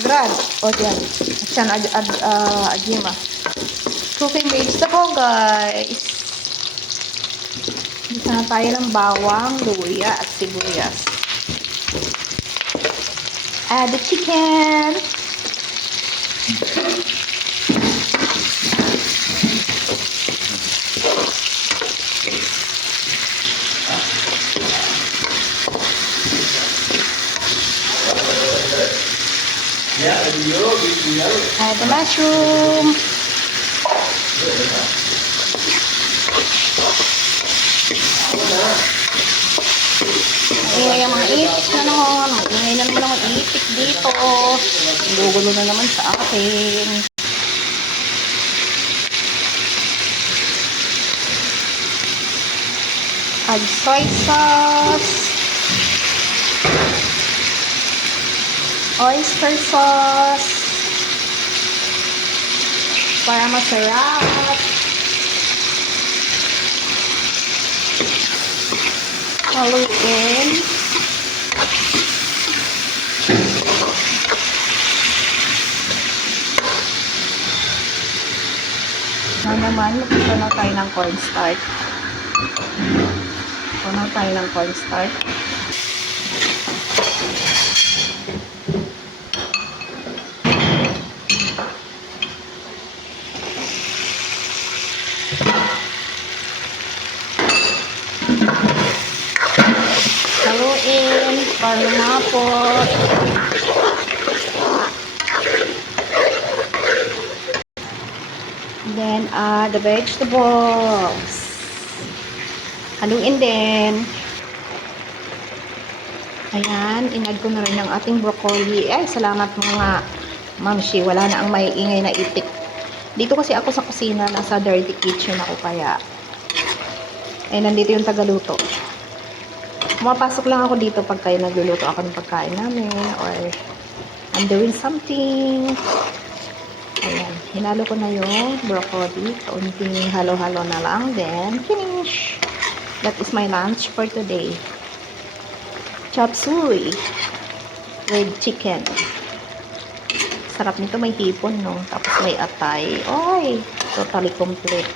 Agrad. O, diyan. Siyan, Ajima. Cooking vegetable, guys. Isa na tayo ng bawang, luya, at sibuyas. Add the chicken. Add the mushroom. Ingay ang mga itik na naman. Ingay na naman ang mga itik dito. Gugulo na naman sa akin. Add soy sauce. Oyster sauce. Para masarap. Haluin. Na naman, magpunta na tayo ng cornstarch. Puno tayo ng cornstarch. Haluin para lumapot. Then add the vegetables. Haluin din. Ayan, in-add ko na rin ang ating broccoli. Ay, salamat mga mamshi. Wala na ang may ingay na itik. Dito kasi ako sa kusina, nasa dirty kitchen ako kaya. Eh, nandito yung tagaluto. Pumapasok lang ako dito pag kayo nagluluto ako ng pagkain namin or I'm doing something. Ayan, hinalo ko na yung broccoli. Kaunting halo-halo na lang. Then, finish. That is my lunch for today. Chop suey with chicken. Sarap nito, may hipon, no? Tapos may atay. Oy, totally complete.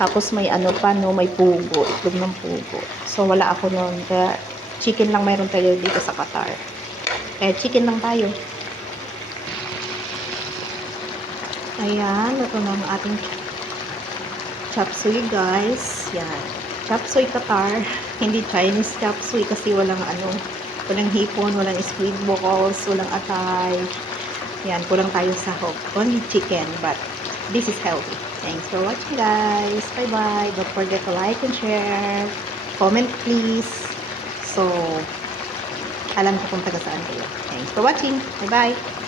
Tapos may ano pa, no? May pugo. Itlog ng pugo. So, wala ako nun. Kaya, chicken lang mayroon tayo dito sa Qatar. Kaya, chicken lang tayo. Ayan, ito na ang ating chop suey, guys. Yan. Chop suey Qatar. Hindi Chinese chop suey kasi walang ano, walang hipon, walang squid balls, walang atay. Yan, kulang tayo sa hook. Only chicken, but this is healthy. Thanks for watching, guys. Bye-bye. Don't forget to like and share. Comment, please. So, alam ko kung taga saan kayo. Thanks for watching. Bye-bye.